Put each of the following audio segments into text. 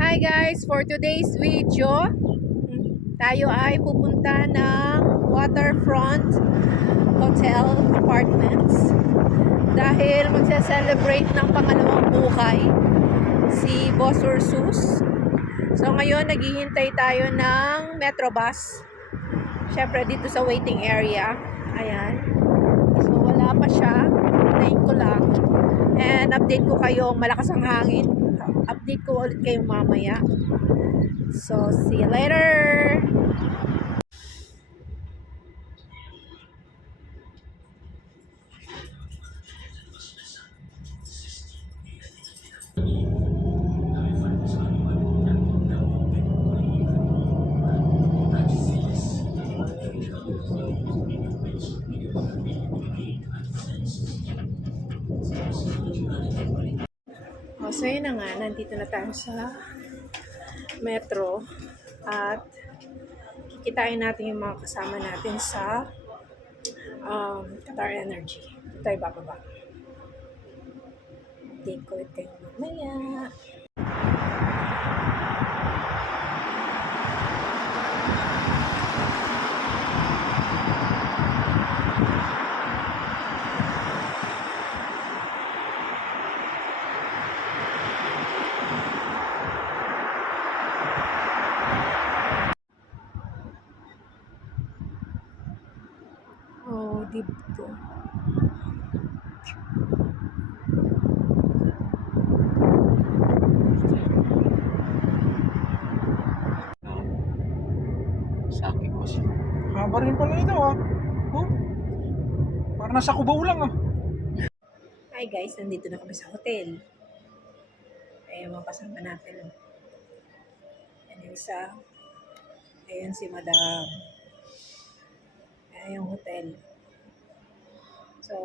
Hi guys, for today's video, tayo ay pupunta ng Waterfront Hotel Apartments dahil magse-celebrate ng pangalawang buhay si Boss Ursus. So ngayon naghihintay tayo ng Metrobus. Syempre dito sa waiting area. Ayan. So wala pa siya. Hintayin ko lang. And update ko kayo, malakas ang hangin. Update ko ulit kayo mamaya. So, see you later! So yun na nga, nandito na tayo sa metro at kikitain natin yung mga kasama natin sa Qatar Energy. Ito tayo bababa. Update ko ulit kayo mamaya. Oh, dito. Sa akin ko siya. Haba rin pala ito ah. Oh, parang nasa Cubao lang ah. Hi guys, nandito na kami sa hotel. Ayan mga kasama natin. Ayan yung isa. Ayan si Madam. Ayan yung hotel. So,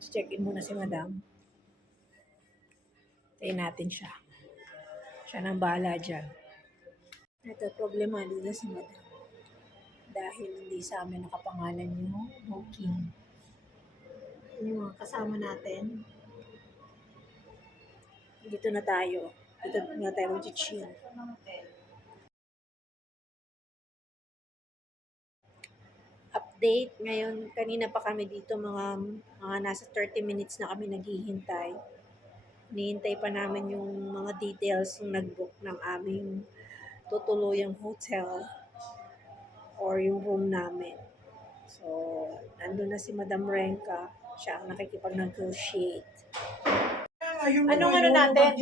check-in muna si Madam. Tayo natin siya. Siya nang bahala dyan. Ito, problema din na si Madam. Dahil hindi sa amin nakapangalan yung booking. Yung mga kasama natin. Dito na tayo. Dito na tayo mag-chill. Update. Ngayon, kanina pa kami dito, mga nasa 30 minutes na kami naghihintay. Hinihintay pa namin yung mga details ng nag-book ng aming tutuluyang hotel or yung room namin. So, nandun na si Madam Renka. Siya ang nakikipag-negotiate. Anong ano natin?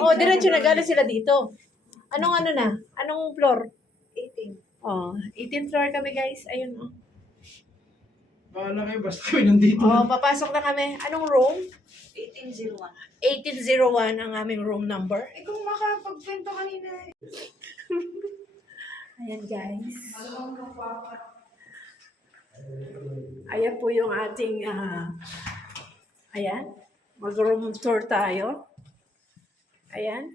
Oh, diretso na gano'n sila dito. Anong ano na? Anong floor? 18. Oh, 18th floor kami guys. Ayun oh. Bahala kayo, basta kami nandito. Oh, papasok na kami. Anong room? 1801. 1801 ang aming room number. Eh kung makapagkwento kanina eh. Ayan guys. Ayan po yung ating ayan. Mag-room tour tayo. Ayan.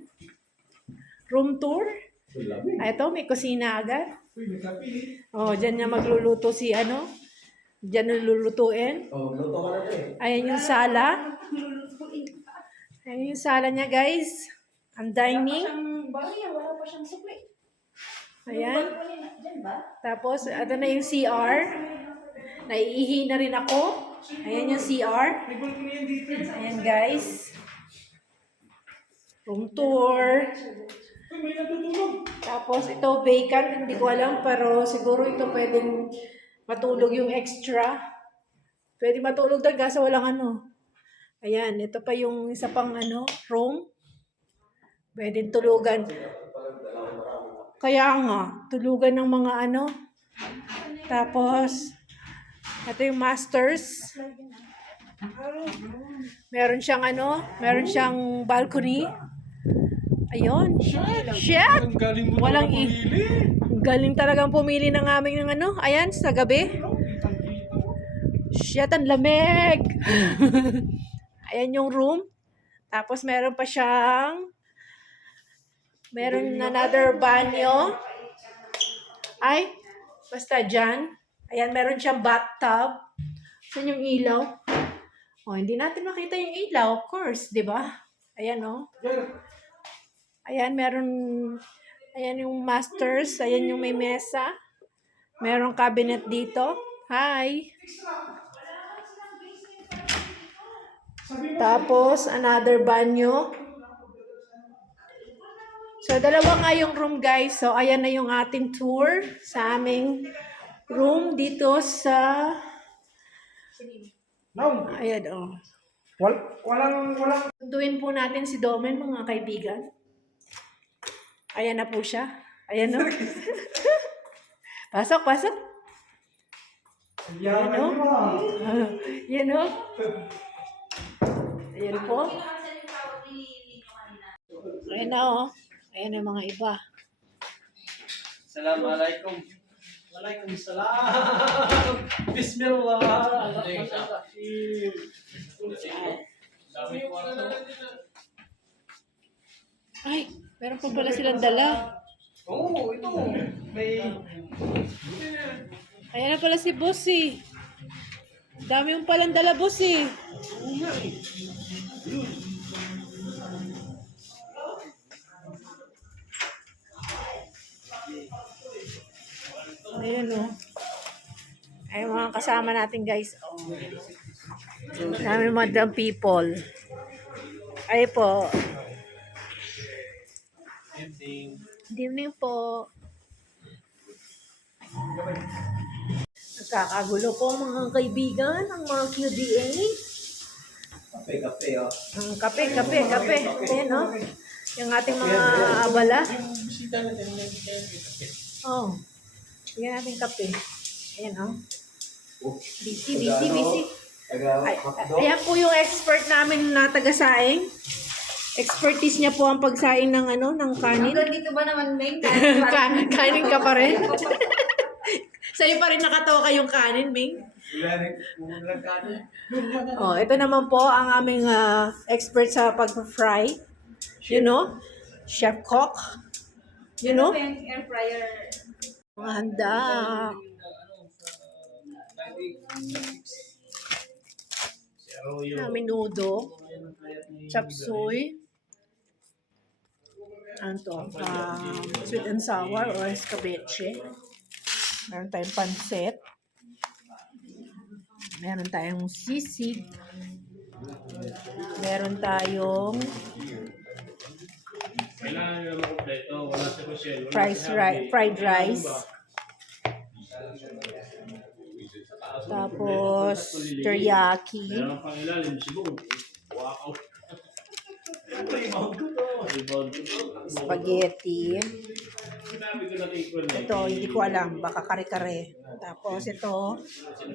Room tour. Ito, may kusina agad. Oh, dyan niya magluluto si ano. Dyan nilulutuin. Oh, luto ka na eh. Ayan yung sala. Ayan yung sala niya guys. Ang dining. Wala pa siyang sukli. Ayan. Diyan ba? Tapos, ito na yung CR. Naiihi na rin ako. Ayan yung CR. Ayan guys. Room tour. Tapos ito vacant. Hindi ko alam. Pero siguro ito pwedeng matulog yung extra. Pwede matulog talaga sa walang ano. Ayan. Ito pa yung isa pang ano, room. Pwedeng tulugan. Kaya nga. Tulugan ng mga ano. Tapos ito yung masters. Meron siyang ano, meron siyang balcony. Ayun. Shit! Ang galing mo Walang talaga pumili. Galing talagang pumili ng aming ng ano. Ayan, sa gabi. Shit, ang lamig! Ayan yung room. Tapos meron pa siyang meron another banyo. Ay, basta dyan. Ayan, meron siyang bathtub. Saan yung ilaw? Oh, hindi natin makita yung ilaw, of course, di ba? Ayan, oh. Ayan, ayan yung masters, ayan yung may mesa. Merong cabinet dito. Hi! Tapos, another banyo. So, dalawa nga yung room, guys. So, ayan na yung ating tour sa aming room dito sa... No. Ayan, oh. Walang... Sunduin po natin si Domen, mga kaibigan. Ayan na po siya. Ayan, oh. Pasok, pasok. Yan, Ano? Yan, oh. Ayan po. Ayan na, oh. Ayan na mga iba. Assalamualaikum. Waalaikumsalam. Bismillah. Ay, meron pa pala silang dala. Oo, ito. May... Ayan na pala si Boss, eh. Dami yung palang dala, Boss, eh. Ayan, oh. Ay, mga kasama natin, guys. Oh. Dami madam people. Ay po. Good evening po. Nagkakagulo po mga kaibigan, ang mga QDA. Kape, oh. Ang kape. Ayan, no? Yung ating mga abala. Oh. Bigyan natin kape. Ayan, oh. Busy. Ayan po yung expert namin na taga-saing. Expertise niya po ang pagsaing ng ng kanin. Hanggang dito ba naman, Ming? Kanin ka pa rin. Sa'yo pa rin nakatawa kayong kanin, Ming. Oh, ito naman po ang aming expert sa pag-fry. You know? Chef cook. You know? Air fryer. Mga handa. Menudo. Chop suey. Ano to? Sweet and sour or escabeche. Meron tayong pansit. Meron tayong sisig. Meron tayong fried rice. Tapos teriyaki. Spaghetti. Ito, hindi ko alam. Baka kare-kare. Tapos ito,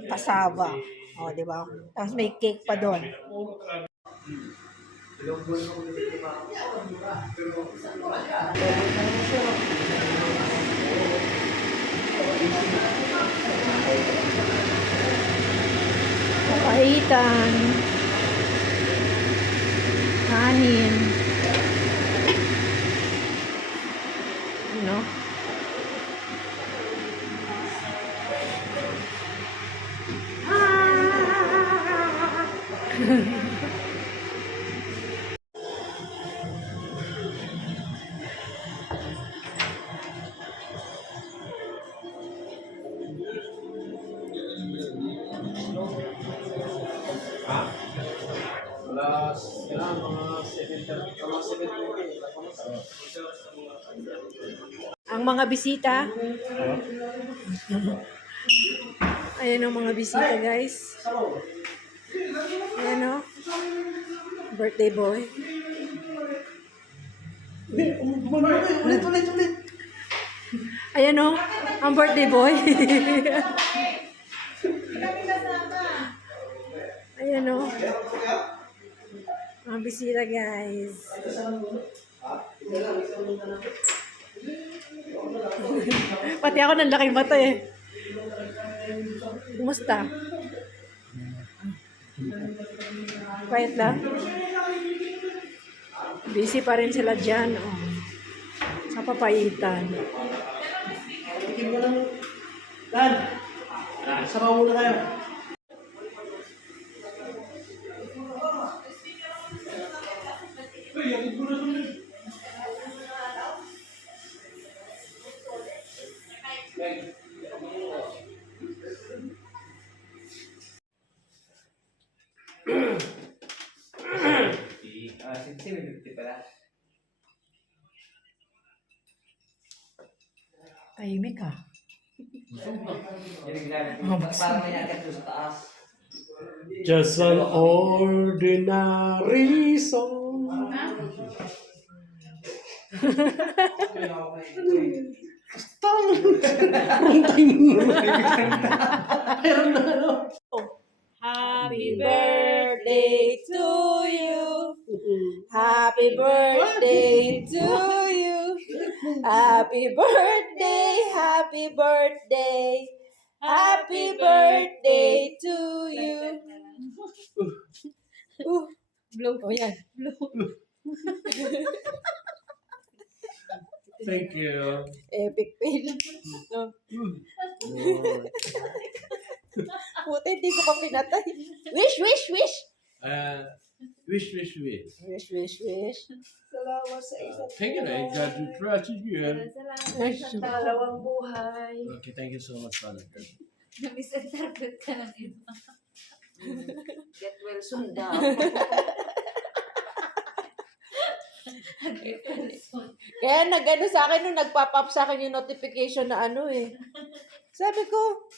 kasaba. O, di ba? Tapos may cake pa doon. Papaitan. Kanin. Ano? Ang mga bisita. Ayan ang mga bisita, guys. Ayan o. Birthday boy. Ulit. Ayan o. Ang birthday boy. Ayan o. Mga bisita, guys. Pati ako ng laking mata eh. Kumusta? Quiet lang? Busy pa rin sila dyan. Oh. Sa papaitan. Dan, sama muna kayo. Tahimik ka. Parang may agad doon sa taas. Just an ordinary song. Happy birthday to you. Happy birthday to you. Happy birthday, happy birthday. Happy birthday to you. Blue. Oh, yan. Thank you. Epic fail. No. Puti, hindi ko pa pinatay. Wish, wish, wish. Wish, wish, wish. Wish, wish, wish. Salamat sa isa't Thank you, eh. God will trust you. Pangalawang buhay. Okay, thank you so much, Father God. Misinterpret ka ng iba. Get well soon daw. Kaya nag-ano sa akin nung nagpop-up sa akin yung notification na ano eh. Sabi ko,